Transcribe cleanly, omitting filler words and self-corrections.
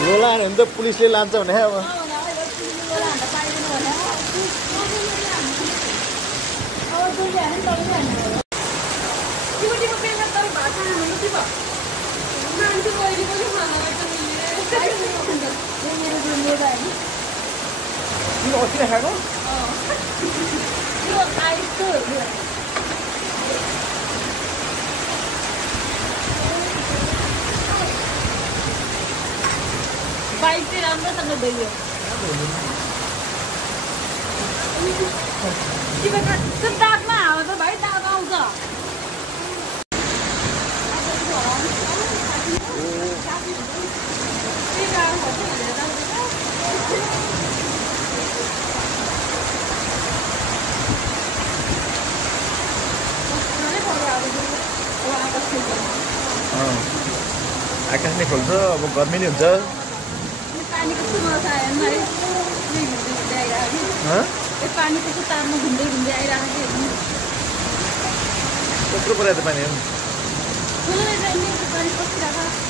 लोला भने त पुलिसले लान्छ भने अब बाइक चाहिँ राम्रोसँग गयो त्यो दागमा हावा त भाइ दाग आउँछ आकाश नै खोल्छ अब गर्मी नै हुन्छ पानी कस्तो मजा आयो नि है पानी कस्तो तारमा घुम्दै घुम्दै आइरहेको थियो कत्रो पऱ्यो त पानी ठुलो पानी पसिरहेको